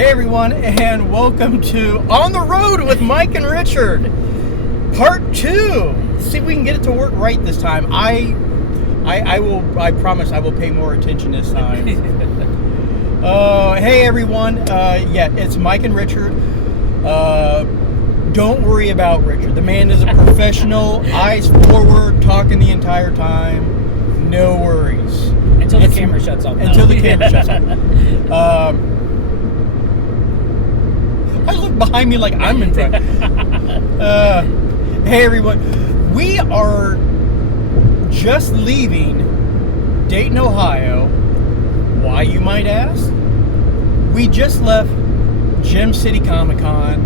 Hey everyone, and welcome to On the Road with Mike and Richard, Part 2. See if we can get it to work right this time. I promise I will pay more attention this time. Hey everyone, it's Mike and Richard. Don't worry about Richard. The man is a professional, eyes forward, talking the entire time. No worries. Until the camera shuts off. Until the camera shuts off. I look behind me like I'm in front. Hey everyone, we are just leaving Dayton, Ohio. Why, you might ask? We just left Gem City Comic-Con,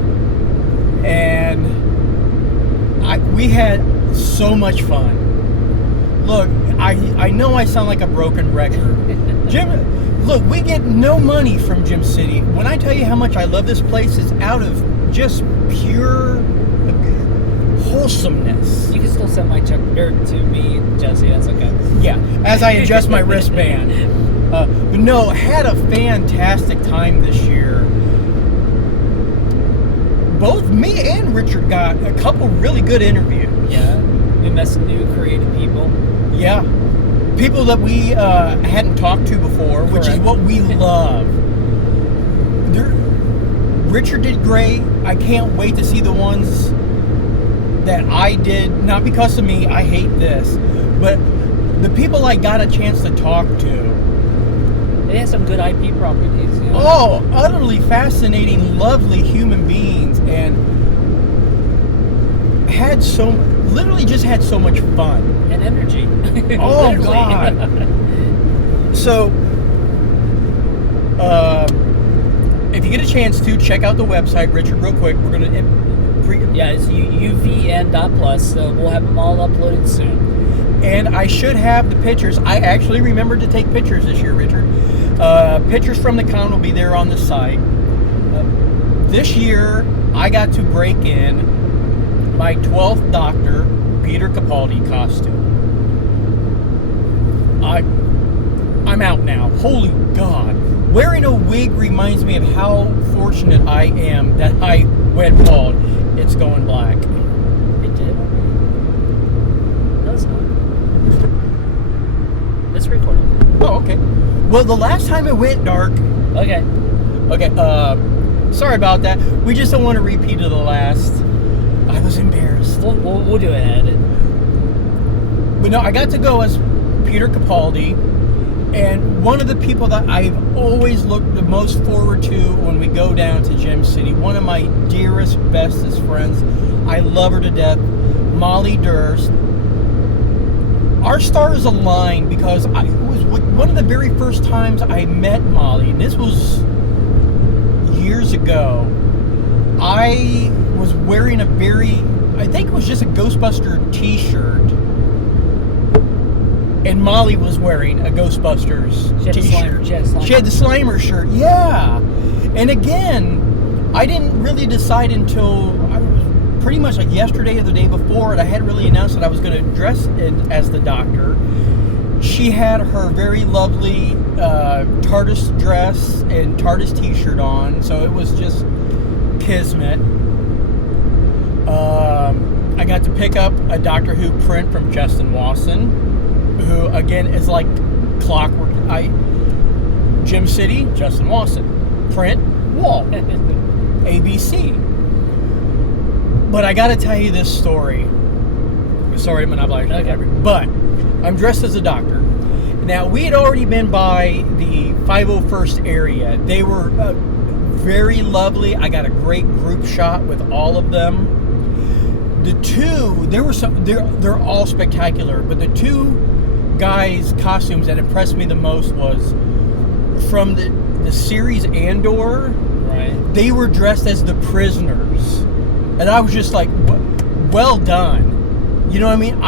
and we had so much fun. Look, I know I sound like a broken record. Look, we get no money from Gem City. When I tell you how much I love this place, it's out of just pure wholesomeness. You can still send my check to me, Jesse. That's okay. Yeah, as I adjust my wristband. But no, had a fantastic time this year. Both me and Richard got a couple really good interviews. Yeah, we met some new creative people. Yeah. People that we hadn't talked to before, Correct. Which is what we love. Richard did great. I can't wait to see the ones that I did, not because of me, I hate this, but the people I got a chance to talk to. They had some good IP properties. You know? Oh, utterly fascinating, lovely human beings, and literally just had so much fun. And energy. Oh, God. So, if you get a chance to, check out the website, Richard, real quick. We're going to... Yeah, it's UVN.plus, so we'll have them all uploaded soon. And I should have the pictures. I actually remembered to take pictures this year, Richard. Pictures from the con will be there on the site. This year, I got to break in my 12th Doctor Peter Capaldi costume. I'm out now. Holy God. Wearing a wig reminds me of how fortunate I am that I went bald. It's going black. It did? No, it's not. It's recording. Oh, okay. Well, the last time it went dark... Okay. Okay, sorry about that. We just don't want to repeat of the last. I was embarrassed. We'll do an edit. But no, I got to go as Peter Capaldi, and one of the people that I've always looked the most forward to when we go down to Gem City, one of my dearest, bestest friends, I love her to death, Molly Durst. Our stars aligned because it was one of the very first times I met Molly. This was years ago. I was wearing I think it was just a Ghostbuster t-shirt. And Molly was wearing a Ghostbusters t-shirt. She had the Slimer shirt, yeah. And again, I didn't really decide until pretty much like yesterday or the day before, and I hadn't really announced that I was going to dress as the Doctor. She had her very lovely TARDIS dress and TARDIS t-shirt on, so it was just kismet. I got to pick up a Doctor Who print from Justin Wasson, who again is like clockwork. Gem City, Justin Wasson. Print, wall. ABC. But I got to tell you this story. Sorry to monopolize your time, but I'm dressed as a doctor. Now, we had already been by the 501st area. They were very lovely. I got a great group shot with all of them. The two, they're all spectacular, but the two guys' costumes that impressed me the most was from the series Andor. Right. They were dressed as the prisoners. And I was just like, well done. You know what I mean?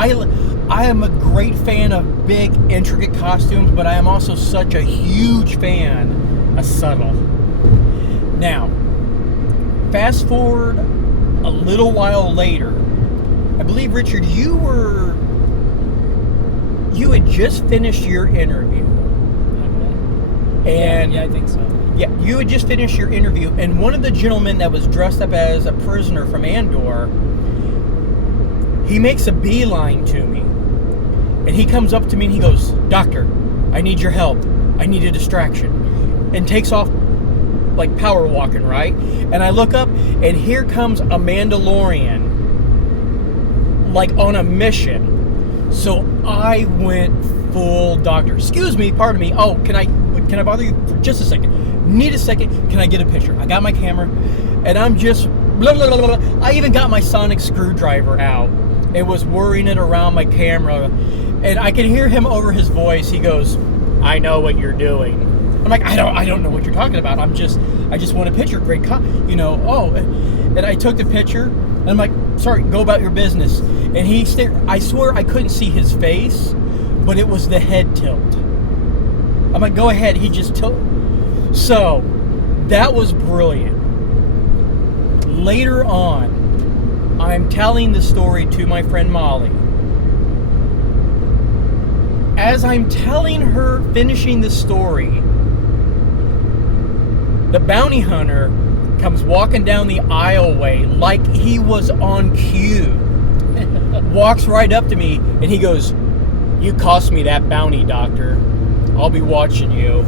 I am a great fan of big, intricate costumes, but I am also such a huge fan of subtle. Now, fast forward a little while later, I believe, Richard, you had just finished your interview. Okay. And yeah, I think so. Yeah, you had just finished your interview, and one of the gentlemen that was dressed up as a prisoner from Andor, he makes a beeline to me. And he comes up to me and he goes, "Doctor, I need your help. I need a distraction." And takes off like power walking, right? And I look up, and here comes a Mandalorian, like on a mission. So I went full doctor. Excuse me, pardon me. Oh, can I bother you for just a second? Need a second? Can I get a picture? I got my camera, and I'm just blah, blah, blah, blah. I even got my sonic screwdriver out and was whirring it around my camera, and I could hear him over his voice. He goes, "I know what you're doing." I'm like, I don't know what you're talking about. I just want a picture. Great, and I took the picture, and I'm like, "Sorry, go about your business." And he stared. I swear I couldn't see his face, but it was the head tilt. I'm like, "Go ahead." He just tilted. So that was brilliant. Later on, I'm telling the story to my friend Molly. As I'm telling her, finishing the story, the bounty hunter comes walking down the aisleway like he was on cue. Walks right up to me and he goes, "You cost me that bounty, doctor. I'll be watching you."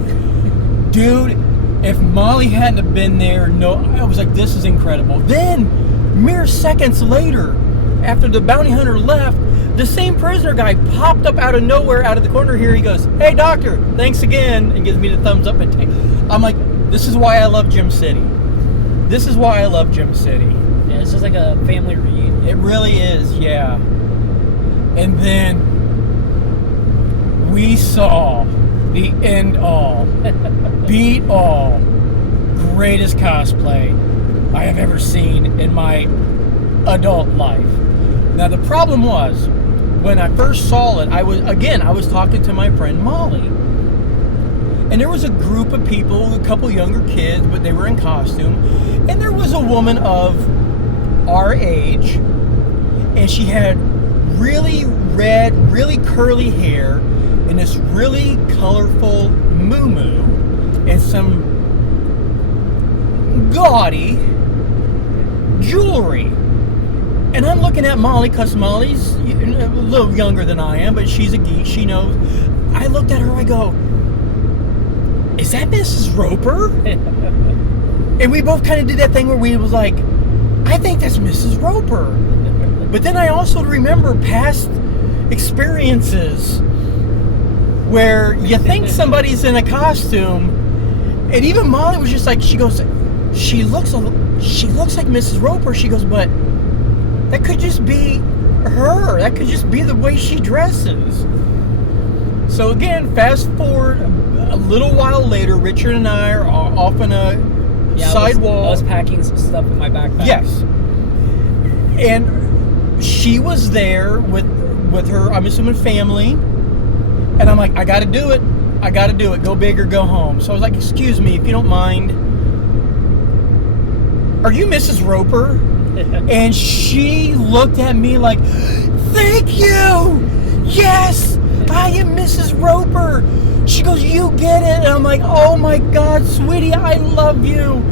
Dude, if Molly hadn't have been there, no, I was like, this is incredible. Then, mere seconds later, after the bounty hunter left, the same prisoner guy popped up out of nowhere, out of the corner here. He goes, "Hey, doctor, thanks again," and gives me the thumbs up. I'm like, this is why I love Gym City. This is why I love Gym City. Yeah, it's just like a family reunion. It really is, yeah. And then we saw the end all, beat all, greatest cosplay I have ever seen in my adult life. Now the problem was, when I first saw it, I was talking to my friend Molly. And there was a group of people, a couple younger kids, but they were in costume. And there was a woman of our age, and she had really red, really curly hair, and this really colorful muumuu, and some gaudy jewelry. And I'm looking at Molly, because Molly's a little younger than I am, but she's a geek, she knows. I looked at her, I go, "Is that Mrs. Roper?" And we both kind of did that thing where we was like, "I think that's Mrs. Roper." But then I also remember past experiences where you think somebody's in a costume, and even Molly was just like, she goes, she looks like Mrs. Roper. She goes, "But that could just be her. That could just be the way she dresses." So again, fast forward a little while later, Richard and I are off in a sidewalk. I was packing some stuff in my backpack. Yes. And she was there with her, I'm assuming, family. And I'm like, I gotta do it. Go big or go home. So I was like, "Excuse me, if you don't mind, are you Mrs. Roper?" And she looked at me like, "Thank you! Yes! I am Mrs. Roper!" She goes, "You get it?" And I'm like, "Oh my God, sweetie, I love you."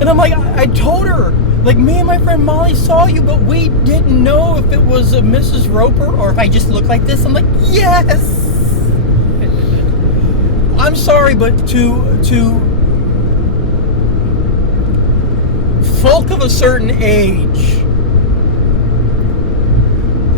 And I'm like, I told her, like, me and my friend Molly saw you, but we didn't know if it was a Mrs. Roper or if I just looked like this. I'm like, yes! I'm sorry, but to folk of a certain age,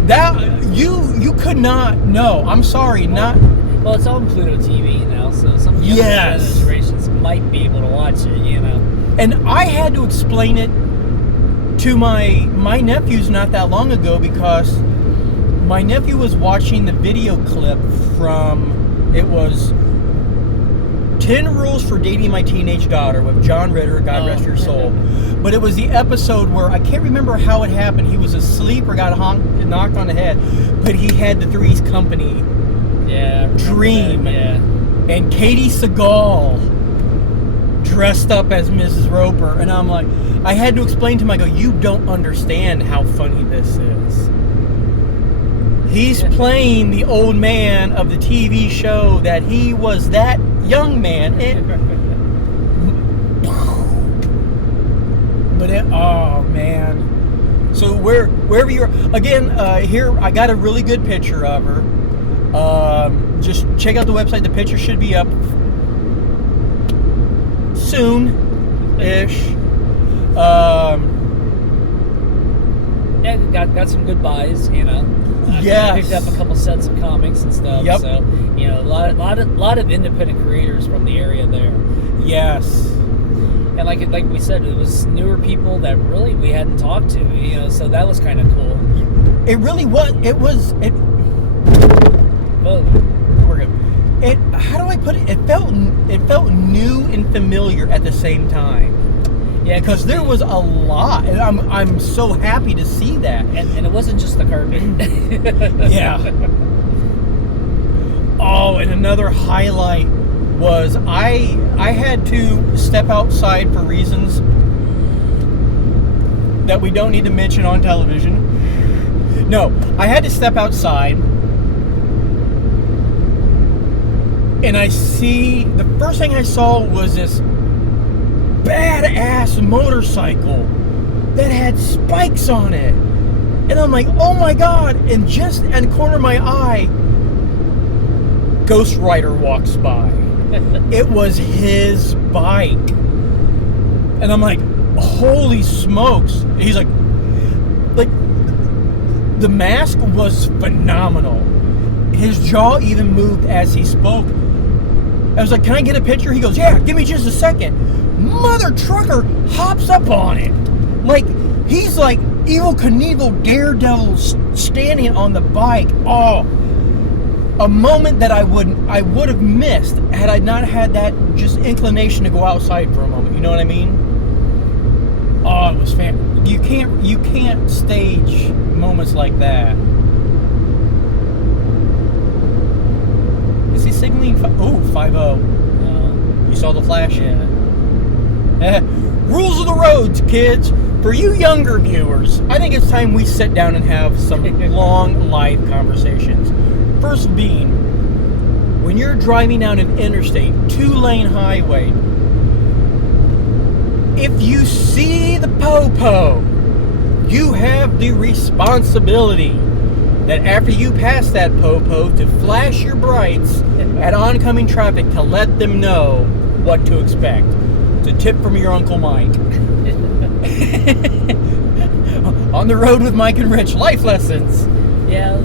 that you could not know. I'm sorry, not. Well, it's on Pluto TV now, so some younger generations might be able to watch it, you know. And I had to explain it to my nephews not that long ago, because my nephew was watching the video clip from, it was 10 Rules for Dating My Teenage Daughter with John Ritter, God rest your soul. But it was the episode where, I can't remember how it happened. He was asleep or got knocked on the head, but he had the Three's Company dream. Yeah. And Katie Seagal dressed up as Mrs. Roper. And I'm like, I had to explain to him, I go, "You don't understand how funny this is. He's playing the old man of the TV show that he was that young man." And man. So wherever you're, again, here I got a really good picture of her. Just check out the website. The picture should be up soon-ish. Yeah, got some good buys, you know. Yes. I picked up a couple sets of comics and stuff. Yep. So, you know, a lot of independent creators from the area there. Yes. And like we said, it was newer people that really we hadn't talked to, you know, so that was kind of cool. It really was. But We're good. How do I put it? It felt new and familiar at the same time. yeah, Because there was a lot, and I'm so happy to see that. and it wasn't just the carpet. Yeah. Oh, and another highlight was I had to step outside for reasons that we don't need to mention on television. No, I had to step outside, and the first thing I saw was this badass motorcycle that had spikes on it. And I'm like, oh my God. And just in the corner of my eye, Ghost Rider walks by. It was his bike. And I'm like, holy smokes. He's like, the mask was phenomenal. His jaw even moved as he spoke. I was like, can I get a picture? He goes, yeah, give me just a second. Mother trucker hops up on it. Like, he's like Evel Knievel Daredevil standing on the bike. Oh, a moment that I would have missed had I not had that just inclination to go outside for a moment. You know what I mean? Oh, it was you can't stage moments like that. Is he signaling? 5-0. You saw the flash? Yeah. Rules of the roads, kids. For you younger viewers, I think it's time we sit down and have some long live conversations. First being, when you're driving down an interstate, 2-lane highway, if you see the po-po, you have the responsibility that after you pass that po-po to flash your brights at oncoming traffic to let them know what to expect. It's a tip from your Uncle Mike. On the road with Mike and Rich, life lessons. Yeah,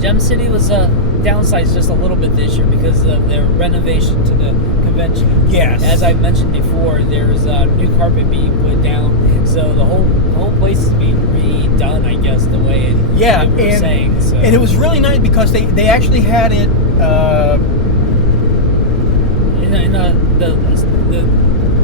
Gem City was downsized just a little bit this year because of their renovation to the convention. Yes. As I mentioned before, there's new carpet being put down, so the whole place is being redone, I guess, the way they were saying. So. And it was really nice because they actually had it in the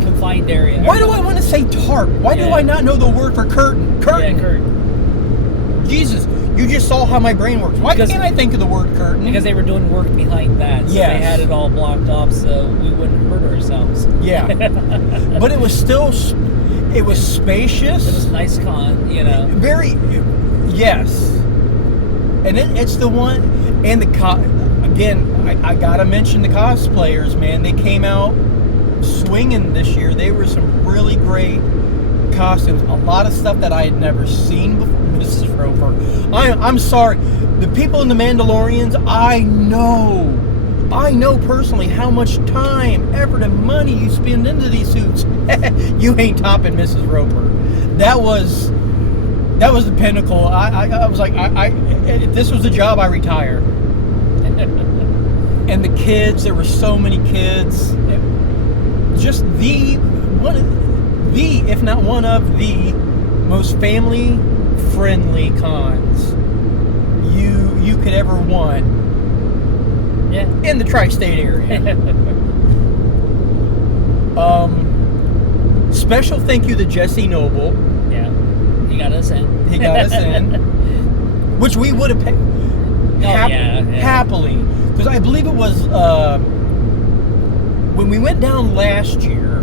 confined area. Why do I want to say tarp? Why do I not know the word for curtain? Curtain. Yeah, curtain. Jesus, you just saw how my brain works. Why can't I think of the word curtain? Because they were doing work behind that. So they had it all blocked off so we wouldn't hurt ourselves. Yeah. But it was still, it was spacious. It was a nice con, you know. Very, yes. And it's the one, and again, I gotta mention the cosplayers, man. They came out swinging this year. They were some really great costumes. A lot of stuff that I had never seen before. Mrs. Roper, I'm sorry. The people in the Mandalorians, I know personally how much time, effort, and money you spend into these suits. You ain't topping Mrs. Roper. That was the pinnacle. I was like, if this was the job, I retire. And the kids, there were so many kids. Just if not one of the most family-friendly cons you could ever want. Yeah. In the tri-state area. Special thank you to Jesse Noble. Yeah. He got us in. Which we would have paid happily. Because I believe it was when we went down last year,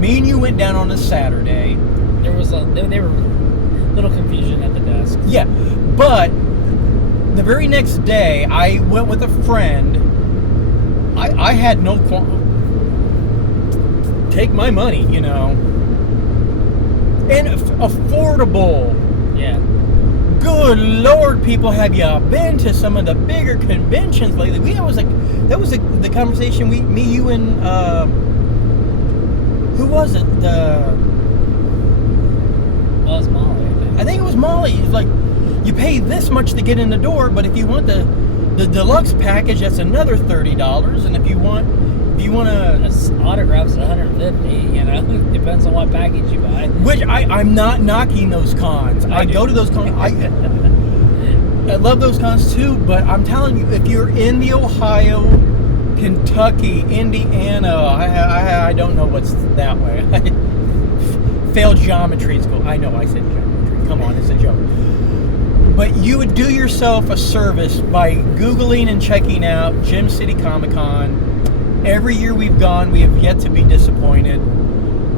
me and you went down on a Saturday. There was they were a little confusion at the desk. Yeah. But the very next day, I went with a friend. I had no take my money, you know. And affordable. Yeah. Good Lord, people, have you been to some of the bigger conventions lately? That was the conversation me, you, and who was it? Well, it was Molly, I think it was Molly. It's like, you pay this much to get in the door, but if you want the deluxe package, that's another $30. And if you want autographs, $150. You know, depends on what package you buy. Which I'm not knocking those cons. I go to those cons. I love those cons too. But I'm telling you, if you're in the Ohio, Kentucky, Indiana, I don't know what's that way. Failed geometry school. I know I said geometry. Come on, it's a joke. But you would do yourself a service by Googling and checking out Gem City Comic Con. Every year we've gone, we have yet to be disappointed.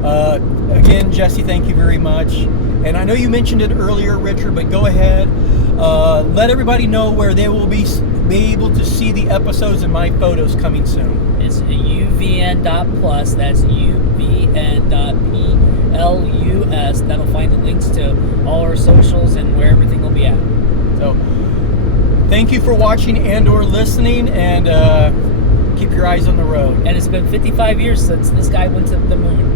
Again, Jesse, thank you very much. And I know you mentioned it earlier, Richard, but go ahead. Let everybody know where they will be able to see the episodes and my photos coming soon. It's UVN.plus. That's UVN.plus. That'll find the links to all our socials and where everything will be at. So, thank you for watching and/or listening, and keep your eyes on the road. And it's been 55 years since this guy went to the moon.